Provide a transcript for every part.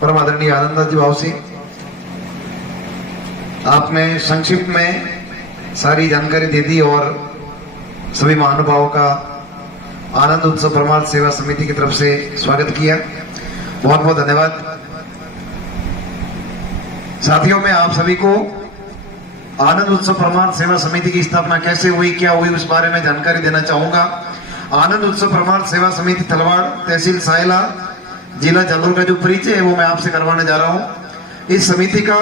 परम आदरणीय आनंद जी वावसी, आपने संक्षिप्त में सारी जानकारी दे दी और सभी महानुभावों का आनंद उत्सव परमार्थ सेवा समिति की तरफ से स्वागत किया। बहुत बहुत धन्यवाद। साथियों, मैं आप सभी को आनंद उत्सव परमार्थ सेवा समिति की स्थापना कैसे हुई, क्या हुई, उस बारे में जानकारी देना चाहूंगा। आनंद उत्सव परमार्थ सेवा समिति तलवाड़, तहसील सायला, जिला जालौर का जो परिचय है वो मैं आपसे करवाने जा रहा हूं। इस समिति का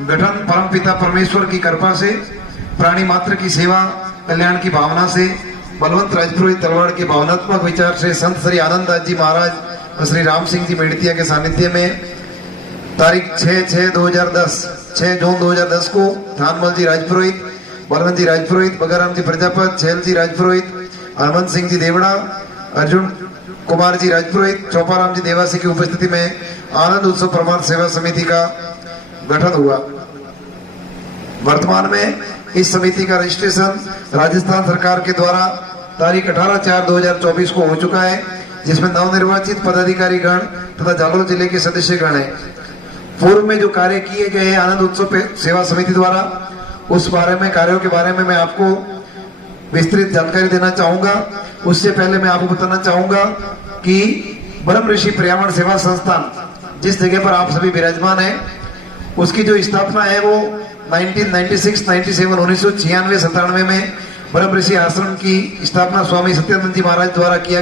गठन परमपिता परमेश्वर की कृपा से, प्राणी मात्र की सेवा कल्याण की भावना से, बलवंत राजपुरोहित तलवाड़ के भावनात्मक विचार से, संत श्री आनंद दास जी महाराज और श्री राम सिंह जी मेड़तिया के सानिध्य में तारीख 6 जून 2010 को थानमल जी राजपुरोहित, बलवंत जी राजपुरोहित, बगाराम जी प्रजापत, छैल जी राजपुरोहित, हनुमंत सिंह जी देवड़ा, अर्जुन कुमार जी राजपुरोहित, चौपाराम जी देवासी की उपस्थिति में आनंद उत्सव परमार्थ सेवा समिति का गठन हुआ। वर्तमान में इस समिति का रजिस्ट्रेशन राजस्थान सरकार के द्वारा तारीख 18/4/2024 को हो चुका है, जिसमें नवनिर्वाचित पदाधिकारी गण तथा जालौर जिले के सदस्य गण हैं। पूर्व में जो कार्य किए गए हैं आनंद उत्सव सेवा समिति द्वारा, उस बारे में, कार्यों के बारे में मैं आपको विस्तृत जानकारी देना चाहूंगा। उससे पहले मैं आपको बताना चाहूंगा कि ब्रह्म ऋषि पर्यावरण सेवा संस्थान जिस जगह पर आप सभी विराजमान हैं, उसकी जो स्थापना है वो 1996 में ब्रह्म ऋषि आश्रम की स्थापना स्वामी सत्यानंद जी महाराज द्वारा की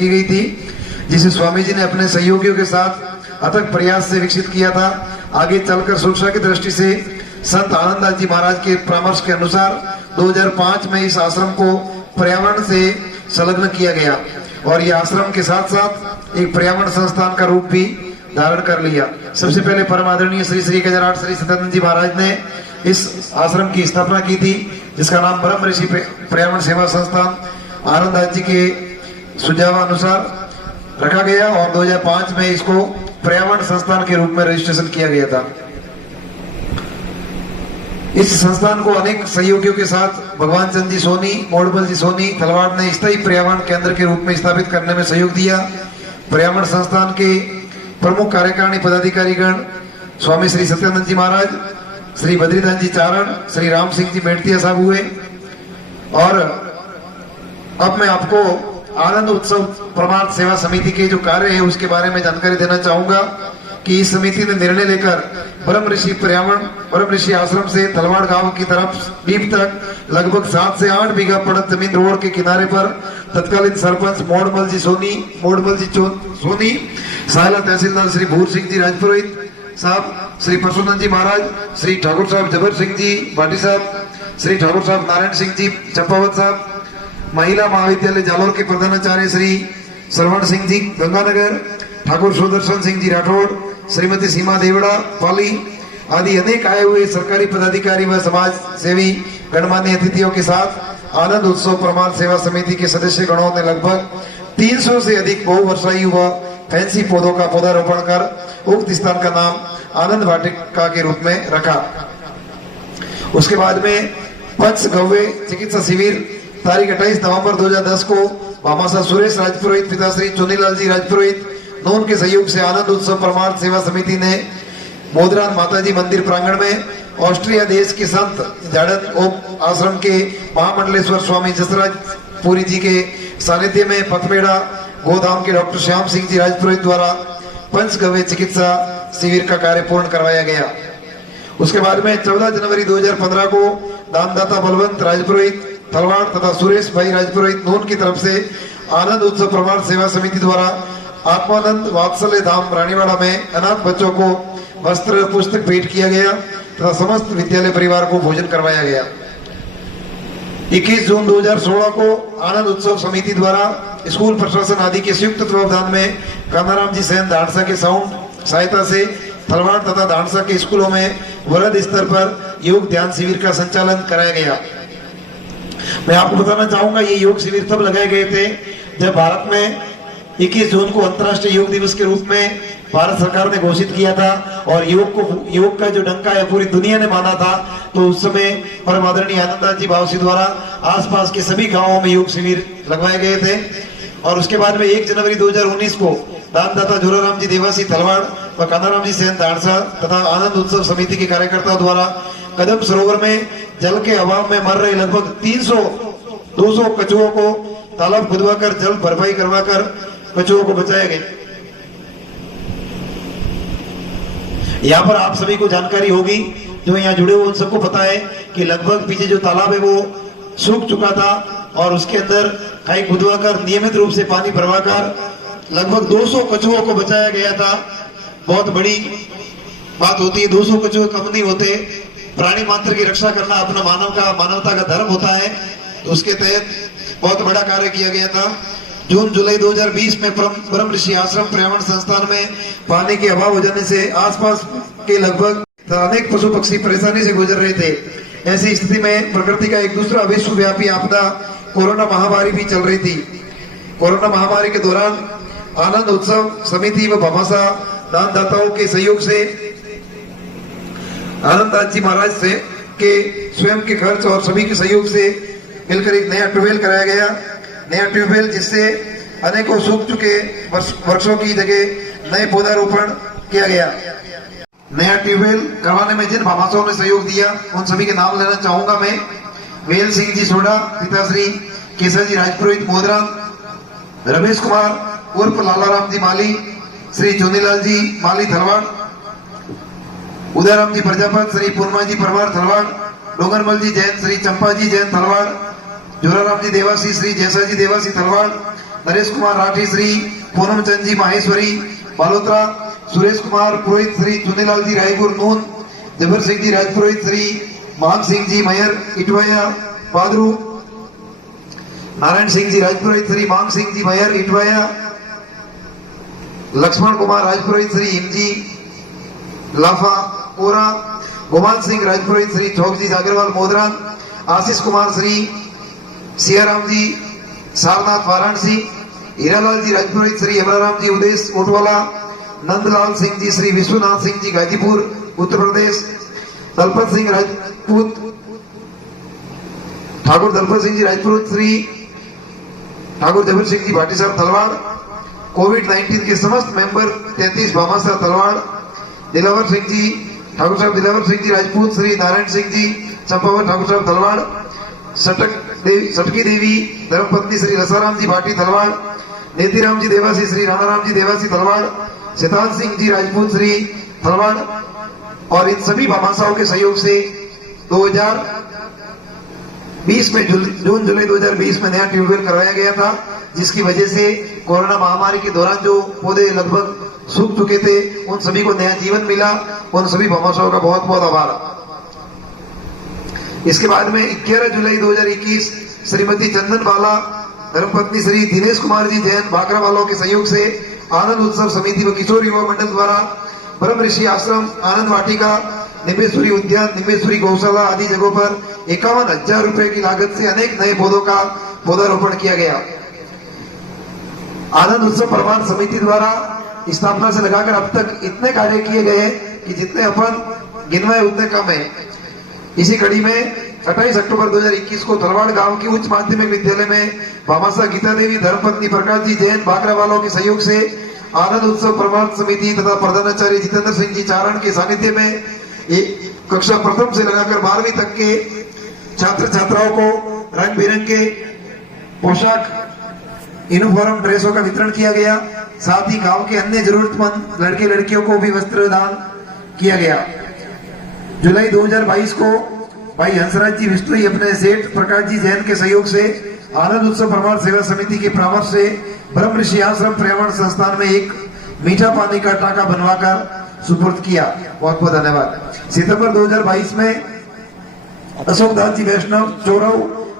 गई थी, जिसे स्वामी जी ने अपने सहयोगियों के साथ अथक प्रयास से विकसित किया था। आगे चलकर सुरक्षा की दृष्टि से संत आनंद दास जी महाराज के परामर्श के अनुसार 2005 में इस आश्रम को पर्यावरण से संलग्न किया गया और यह आश्रम के साथ साथ एक पर्यावरण संस्थान का रूप भी धारण कर लिया। सबसे पहले परम आदरणीय श्री श्री गजराट श्री सत्यानंद जी महाराज ने इस आश्रम की स्थापना की थी, जिसका नाम ब्रह्म ऋषि पर्यावरण सेवा संस्थान आनंद दास जी के सुझाव अनुसार रखा गया और 2005 में इसको पर्यावरण संस्थान के रूप में रजिस्ट्रेशन किया गया था। इस संस्थान को अनेक सहयोगियों के साथ भगवान चंद जी सोनी, मोड़बल जी सोनी, तलवाड़ ने स्थायी पर्यावरण केंद्र के रूप में स्थापित करने में सहयोग दिया। पर्यावरण संस्थान के प्रमुख कार्यकारिणी पदाधिकारी गण स्वामी श्री सत्यानंद जी महाराज, श्री बद्रीदास जी चारण, श्री राम सिंह जी मेड़तिया साहब हुए। और अब मैं आपको आनंद उत्सव परमार्थ सेवा समिति के जो कार्य है उसके बारे में जानकारी देना चाहूंगा कि इस समिति ने निर्णय लेकर ब्रह्म ऋषि आश्रम से तलवाड़ गांव की तरफ डीप तक लगभग 7 से 8 बीघा पड़त जमीन रोड के किनारे पर तत्कालीन सरपंच मोड़मल जी सोनी, सायला तहसीलदार श्री भूर सिंह जी राजपुरोहित साहब, श्री परशुनंद जी महाराज, श्री ठाकुर साहब जबर सिंह जी भाटी साहब, श्री ठाकुर साहब नारायण सिंह जी चंपावत साहब, महिला महाविद्यालय जालौर के प्रधानाचार्य श्री सरवण सिंह जी गंगानगर, ठाकुर सुदर्शन सिंह जी राठौड़, श्रीमती सीमा देवड़ा पाली आदि अनेक आए हुए सरकारी पदाधिकारी व समाज सेवी गणमान्य अतिथियों के साथ आनंद उत्सव परमार्थ सेवा समिति के सदस्य गणों ने लगभग 300 से अधिक बहुवर्षायी व फैंसी पौधों का पौधारोपण कर उक्त स्थान का नाम आनंद वाटिका के रूप में रखा। उसके बाद में पंचगव्य चिकित्सा शिविर तारीख 28 नवंबर 2010 को भामाशाह सुरेश राजपुरोहित, पिताश्री चुनीलाल जी राजपुरोहित नून के सहयोग से आनंद उत्सव परमार्थ सेवा समिति ने मोदरान माताजी मंदिर प्रांगण में ऑस्ट्रिया देश के संत जाड़न ओम आश्रम के महामंडलेश्वर स्वामी जसराज पुरी जी के सानिध्य में पथमेड़ा गोधाम के डॉक्टर श्याम सिंह जी राजपुरोहित द्वारा पंचगव्य चिकित्सा शिविर का कार्य पूर्ण करवाया गया। उसके बाद में 14 जनवरी 2015 को दानदाता बलवंत राजपुरोहित तलवाड़ तथा सुरेश भाई राजपुरोहित नून की तरफ से आनंद उत्सव परमार्थ सेवा समिति द्वारा आत्मानंद वात्सल्य धाम रानीवाड़ा में अनाथ बच्चों को वस्त्र पुस्तक भेंट किया गया तथा समस्त विद्यालय परिवार को भोजन करवाया गया। 21 जून 2016 को आनंद उत्सव समिति द्वारा स्कूल प्रशासन आदि के संयुक्त तत्वावधान में कानाराम जी सैन धाड़सा के साउंड सहायता से तलवाड़ तथा धाड़सा के स्कूलों में वृहद स्तर पर योग ध्यान शिविर का संचालन कराया गया। मैं आपको बताना चाहूंगा ये योग शिविर तब लगाए गए थे जब भारत में 21 जून को अंतर्राष्ट्रीय योग दिवस के रूप में भारत सरकार ने घोषित किया था और योग का जो डंका है पूरी दुनिया ने माना था। तो उस समय परम आदरणीय आनंद दास जी वावसी द्वारा आसपास के सभी गांवों में योग शिविर लगवाए गए थे। और उसके बाद में 1 जनवरी 2019 को दानदाता जोराराम जी देवासी तलवाड़ व कानाराम जी सेन दाड़सा तथा आनंद उत्सव समिति के कार्यकर्ताओं द्वारा कदम सरोवर में जल के अभाव में मर रहे लगभग 200 कछुओं को तालाब खुदवाकर जल भरपाई करवाकर कछुओं को बचाया गया। यहाँ पर आप सभी को जानकारी होगी, जो यहाँ जुड़े हुए उन सबको पता है कि लगभग पीछे जो तालाब है वो सूख चुका था और उसके अंदर खाई खुदवाकर नियमित रूप से पानी भरवाकर लगभग 200 कछुओं को बचाया गया था। बहुत बड़ी बात होती है, 200 कछुए कम नहीं होते। प्राणी मात्र की रक्षा करना अपना मानवता का धर्म होता है, तो उसके तहत बहुत बड़ा कार्य किया गया था। जून जुलाई 2020 में ब्रह्म ऋषि आश्रम पर्यावरण संस्थान में पानी के अभाव हो जाने से आसपास के लगभग अनेक पशु पक्षी परेशानी से गुजर रहे थे। ऐसी स्थिति में प्रकृति का एक दूसरा विश्वव्यापी आपदा कोरोना महामारी भी चल रही थी। कोरोना महामारी के दौरान आनंद उत्सव समिति व भामाशाह दानदाताओं के सहयोग से आनंददास जी महाराज से के स्वयं के खर्च और सभी के सहयोग से मिलकर एक नया ट्यूबवेल कराया गया। नया ट्यूबवेल जिससे अनेकों सूख चुके वृक्षों की जगह नए पौधारोपण किया गया। नया ट्यूबवेल करवाने में जिन भामाशाहों ने सहयोग दिया उन सभी के नाम लेना चाहूंगा मैं। वेल सिंह जी सोडा, पिताश्री केसर जी राजपुरोहित मोदरा, रमेश कुमार उर्फ लालाराम जी माली, श्री चुनीलाल जी माली थलवाड़, उदयराम जी प्रजापत, श्री पूर्णमा जी परमार थलवाड़, डोंगरमल जी जैन, श्री चंपा जी जैन थलवाड़, जोराराम जी देवासी, श्री जैसा जी देवासी थलवाड़, नरेश कुमार राठी, श्री पूनम चंद जी माहेश्वरी बालोत्रा, सुरेश कुमार पुरोहित, श्री चुनीलाल जी रायपुर नून, जबर सिंह जी राजपुरोहित, श्री मान सिंह जी मैयर इटवाया पादरू, नारायण सिंह जी राजपुरोहित, श्री मांग सिंह जी मैयर इटवाया, लक्ष्मण कुमार राजपुरोहित, श्री हिमजी लाफा ओरा, गोपाल सिंह राजपुरोहित, श्री चौक जी अग्रवाल मोदरा, आशीष कुमार, श्री सियाराम जी सारनाथ वाराणसी, हीरालाल जी राजपुरोहित, श्री अमराराम जी उदेश कोटवाला, नंदलाल सिंह जी, श्री विश्वनाथ सिंह जी गाजीपुर उत्तर प्रदेश, दलपत सिंह राजपूत, ठाकुर दलपत सिंह जी राजपुर, श्री ठाकुर जबर सिंह जी भाटी साहब तलवाड़, कोविड-19 के समस्त मेंबर 33 भामाशाह तलवाड़, दिलावर सिंह जी ठाकुर साहब दिलावर सिंह जी राजपूत, श्री नारायण सिंह जी चंपावत ठाकुर साहब तलवाड़, सटकी देवी धर्मपत्नी श्री रसाराम जी भाटी तलवाड़, नेतीराम जी देवासी, श्री राणाराम जी देवासी तलवाड़, सिताज सिंह जी राजपूत श्री तलवाड़, और इन सभी भामाशाहों के सहयोग से 2020 में जून जुलाई 2020 में नया ट्यूबवेल करवाया गया था, जिसकी वजह से कोरोना महामारी के दौरान जो पौधे लगभग सूख चुके थे उन सभी को नया जीवन मिला। उन सभी भामाशाहों का बहुत बहुत आभार। इसके बाद में 11 जुलाई 2021 श्रीमती चंदन बाला धर्मपत्नी श्री दिनेश कुमार जी जैन बाकरा वालों के सहयोग से आनंद उत्सव समिति व किशोर युवा मंडल द्वारा ब्रह्म ऋषि आश्रम, आनंद वाटिका, निम्बेश्वरी उद्यान, निम्बेश्वरी गौशाला आदि जगहों पर 51,000 रुपए की लागत से अनेक नए पौधों का पौधारोपण किया गया। आनंद उत्सव प्रमाण समिति द्वारा स्थापना से लगाकर अब तक इतने कार्य किए गए कि जितने अपन गिनवाए उतने कम है। इसी कड़ी में 28 अक्टूबर 2021 को तलवाड़ गांव की उच्च माध्यमिक विद्यालय में भामाशाह गीता देवी धर्मपत्नी प्रकाश जी जैन बाकरा वालों के सहयोग से आनंद उत्सव प्रमाण समिति तथा प्रधानाचार्य जितेंद्र सिंह जी चारण के सानिध्य में एक कक्षा प्रथम से लगाकर 12वीं तक के छात्र छात्राओं को रंग बिरंगे पोशाक यूनिफॉर्म ड्रेसों का वितरण किया गया। साथ ही गांव के अन्य जरूरतमंद लड़के लड़कियों को भी वस्त्र दान किया गया। जुलाई 2022 को भाई हंसराज जी विष्णु अपने सेठ प्रकाश जी जैन के सहयोग से आनंद उत्सव प्रमाण सेवा समिति के परामर्श से ब्रह्म ऋषि आश्रम पर्यावरण संस्थान में एक मीठा पानी का टाका बनवाकर सुपुर्द किया। बहुत बहुत धन्यवाद। सितंबर 2022 में अशोक दास जी वैष्णव चौरव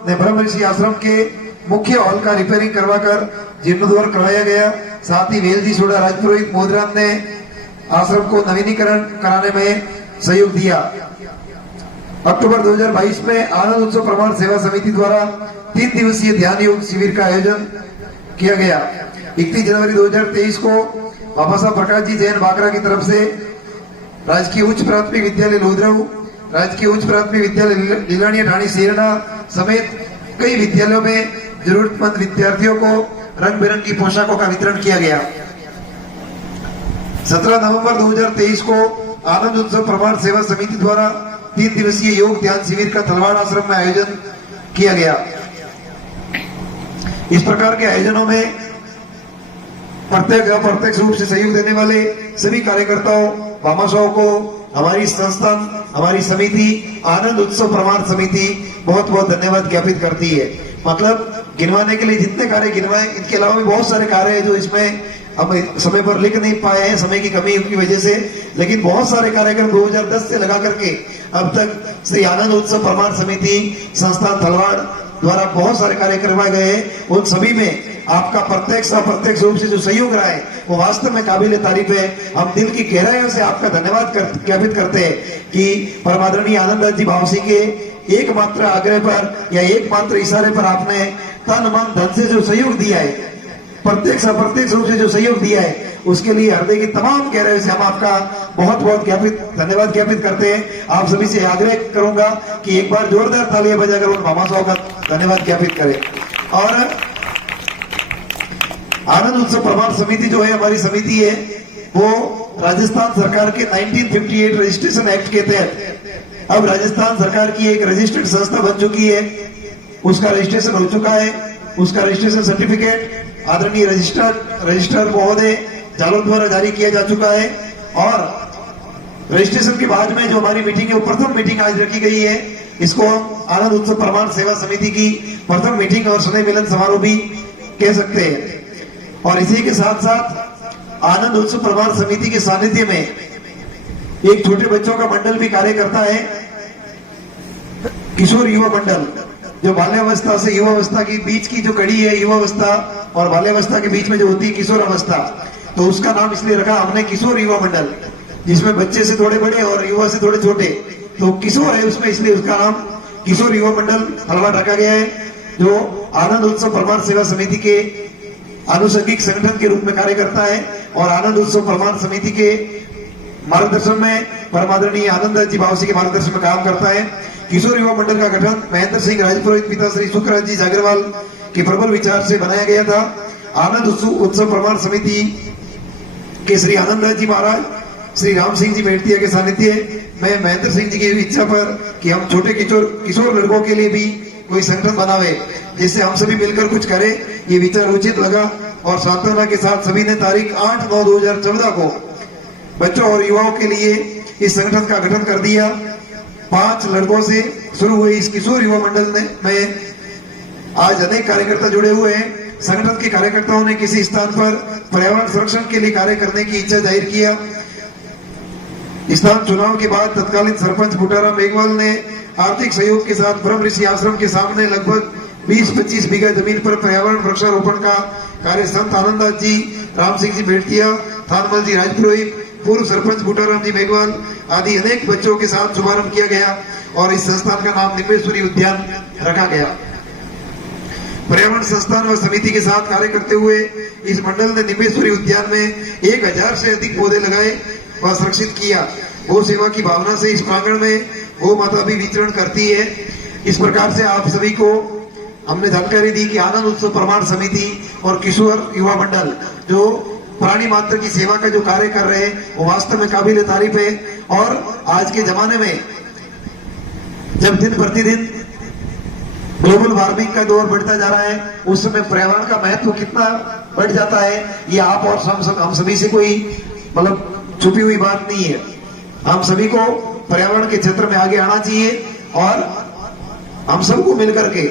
ने ब्रह्म ऋषि आश्रम के मुख्य हॉल का रिपेयरिंग करवाकर जीर्णोद्धार करवाया गया। साथ ही वेल जी सोडा राजपुरोहित मोदराम ने आश्रम को नवीनीकरण कराने में सहयोग दिया। अक्टूबर 2022 में आनंद उत्सव प्रमाण सेवा समिति द्वारा 3 दिवसीय ध्यान योग शिविर का आयोजन किया गया। 31 जनवरी 2023 को भामाशाह प्रकाश जी जैन बाकरा की तरफ से राजकीय उच्च प्राथमिक विद्यालय लोधरऊ, राजकीय उच्च प्राथमिक विद्यालय लीलानिया ढाणी सेरना समेत कई विद्यालयों में जरूरतमंद विद्यार्थियों को रंग बिरंगी पोशाकों का वितरण किया गया। 17 नवंबर 2023 को आनंद उत्सव प्रमाण सेवा समिति द्वारा 3 दिवसीय योग ध्यान शिविर का तलवाड़ आश्रम में आयोजन किया गया। इस प्रकार के आयोजनों में प्रत्यक्ष अप्रत्यक्ष रूप से सहयोग देने वाले सभी कार्यकर्ताओं, भामाशाहों को हमारी संस्थान, हमारी समिति आनंद उत्सव प्रमाण समिति बहुत बहुत धन्यवाद ज्ञापित करती है। मतलब गिनवाने के लिए जितने कार्य गिनवाए, इनके अलावा भी बहुत सारे कार्य है जो इसमें हम समय पर लिख नहीं पाए हैं, समय की कमी की वजह से, लेकिन बहुत सारे कार्यक्रम 2010 से लगा करके अब तक श्री आनंद उत्सव प्रमाण समिति संस्थान तलवाड़ द्वारा बहुत सारे कार्य करवाए गए हैं। उन सभी में आपका प्रत्यक्ष अप्रत्यक्ष रूप से जो सहयोग रहा है वो वास्तव में काबिल तारीफ है। हम दिल की गहराइयों से आपका धन्यवाद ज्ञापित करते हैं कि परमादरणीय आनंद जी भावसी के एकमात्र आग्रह पर या एकमात्र इशारे पर आपने तन मन धन से जो सहयोग दिया है, प्रत्यक्ष अप्रत्यक्ष रूप से जो सहयोग दिया है, उसके लिए हृदय की तमाम गहराइयों से हम आपका बहुत बहुत धन्यवाद ज्ञापित करते हैं। आप सभी से आग्रह करूंगा कि एक बार जोरदार तालियां बजाकर उन भामाशाहों का धन्यवाद ज्ञापित करें। और आनंद उत्सव प्रमाण समिति जो है हमारी समिति है, वो राजस्थान सरकार के 1958 रजिस्ट्रेशन एक्ट के तहत अब राजस्थान सरकार की एक रजिस्टर्ड संस्था बन चुकी है। उसका रजिस्ट्रेशन हो चुका है। उसका रजिस्ट्रेशन सर्टिफिकेट आदरणीय रजिस्ट्रार महोदय जालोर द्वारा जारी किया जा चुका है। और रजिस्ट्रेशन के बाद में जो हमारी मीटिंग है, वो प्रथम मीटिंग आज रखी गई है। इसको हम आनंद उत्सव प्रमाण सेवा समिति की प्रथम मीटिंग और स्नेह मिलन समारोह भी कह सकते हैं। और इसी के साथ साथ आनंद उत्सव प्रमाण समिति के सानिध्य में एक छोटे बच्चों का मंडल भी कार्य करता है, किशोर युवा मंडल, जो बाल्यावस्था से युवावस्था के बीच की जो कड़ी है, युवावस्था और बाल्यावस्था के बीच में जो होती है किशोर अवस्था, तो उसका नाम इसलिए रखा हमने किशोर युवा मंडल, जिसमें बच्चे से थोड़े बड़े और युवा से थोड़े छोटे, तो किशोर है उसमें, इसलिए उसका नाम किशोर युवा मंडल तलवाड़ रखा गया है, जो आनंद उत्सव प्रमाण सेवा समिति के आनुषंगिक संगठन के रूप में कार्य करता है। और आनंद उत्सव प्रमाण समिति के मार्गदर्शन में परमादरणीय आनंद जी भावसी के मार्गदर्शन में काम करता है। किशोर युवा मंडल का गठन महेंद्र सिंह राजपुरोहित पिता श्री सुखराज जी जागरवाल के प्रबल विचार से बनाया गया था। आनंद उत्सव प्रमाण समिति के श्री आनंद जी महाराज, श्री राम सिंह जी मेड़तिया के सानिध्य में महेंद्र सिंह जी की इच्छा पर कि हम छोटे किशोर लड़कों के लिए भी कोई संगठन बनावे, जिससे हम सभी मिलकर कुछ करें, ये विचार उचित लगा। और सांत्वना के साथ सभी ने तारीख 8/9/2014 को बच्चों और युवाओं के लिए इस संगठन का गठन कर दिया। 5 लड़कों से शुरू हुई इस किशोर युवा मंडल में आज अनेक कार्यकर्ता जुड़े हुए हैं। संगठन के कार्यकर्ताओं ने किसी स्थान पर पर्यावरण संरक्षण के लिए कार्य करने की इच्छा जाहिर किया। स्थान चुनाव के बाद तत्कालीन सरपंच बुटाराम मेघवाल ने आर्थिक सहयोग के साथ ब्रह्म ऋषि आश्रम के सामने लगभग 20-25 बीघा जमीन पर पर्यावरण वृक्षारोपण का कार्य संत आनंद जी, राम सिंह जी मेड़तिया, थानमल जी राजपुरोहित, पूर्व सरपंच बुटाराम जी मेघवाल आदि अनेक बच्चों के साथ शुभारंभ किया गया और इस संस्थान का नाम निम्बेश्वरी उद्यान रखा गया। पर्यावरण संस्थान व समिति के साथ कार्य करते हुए इस मंडल ने निम्बेश्वरी उद्यान में 1000 से अधिक पौधे लगाए व संरक्षित किया। गौ सेवा की भावना से इस प्रांगण में गौ माता भी विचरण करती है। इस प्रकार से आप सभी को हमने जानकारी दी कि आनंद उत्सव प्रमाण समिति और किशोर युवा मंडल जो प्राणी मात्र की सेवा का जो कार्य कर रहे हैं वो वास्तव में काबिल तारीफ है। और आज के जमाने में जब दिन प्रतिदिन ग्लोबल वार्मिंग का दौर बढ़ता जा रहा है, उस समय पर्यावरण का महत्व कितना बढ़ जाता है, ये आप और हम सभी से कोई मतलब छुपी हुई बात नहीं है। हम सभी को पर्यावरण के क्षेत्र में आगे आना चाहिए और हम सबको मिलकर के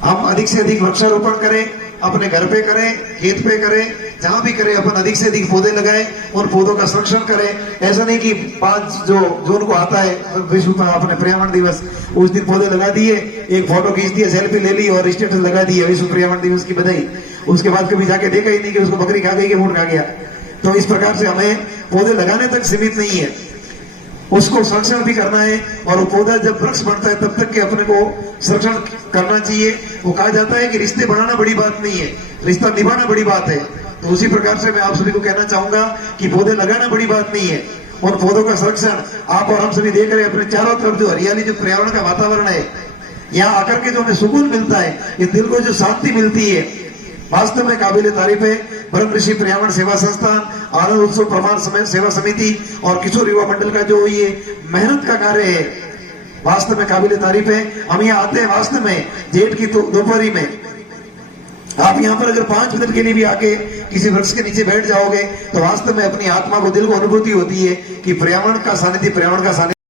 हम अधिक से अधिक वृक्षारोपण करें, अपने घर पे करें, खेत पे करें, जहां भी करें अपन अधिक से अधिक पौधे लगाएं और पौधों का संरक्षण करें। ऐसा नहीं कि 5 जून को आता है विश्व का अपने पर्यावरण दिवस, उस दिन पौधे लगा दिए, एक फोटो खींच दिया, सेल्फी ले ली और स्टेटस लगा दिया विश्व पर्यावरण दिवस की बधाई, उसके बाद कभी जाके देखा ही नहीं कि उसको बकरी खा गई कि ऊँट खा गया। तो इस प्रकार से हमें पौधे लगाने तक सीमित नहीं है, उसको संरक्षण भी करना है। और वो पौधा जब वृक्ष बनता है तब तक के अपने को संरक्षण करना चाहिए। वो कहा जाता है कि रिश्ते बढ़ाना बड़ी बात नहीं है, रिश्ता निभाना बड़ी बात है। तो उसी प्रकार से मैं आप सभी को कहना चाहूंगा कि पौधे लगाना बड़ी बात नहीं है और पौधों का संरक्षण आप और हम सभी देख रहे हैं। अपने चारों तरफ जो हरियाली, जो पर्यावरण का वातावरण है, यहाँ आकर के जो हमें सुकून मिलता है, इस दिल को जो शांति मिलती है, वास्तव में काबिल तारीफ है। ब्रह्म ऋषि पर्यावरण सेवा संस्थान, आनंद उत्सव प्रमाण समय सेवा समिति और किशोर युवा मंडल का जो ये मेहनत का कार्य है, वास्तव में काबिल तारीफ है। हम यहाँ आते हैं वास्तव में जेठ की दोपहरी में, आप यहाँ पर अगर 5 मिनट के लिए भी आके किसी वृक्ष के नीचे बैठ जाओगे तो वास्तव में अपनी आत्मा को, दिल को अनुभूति होती है कि पर्यावरण का सानिध्य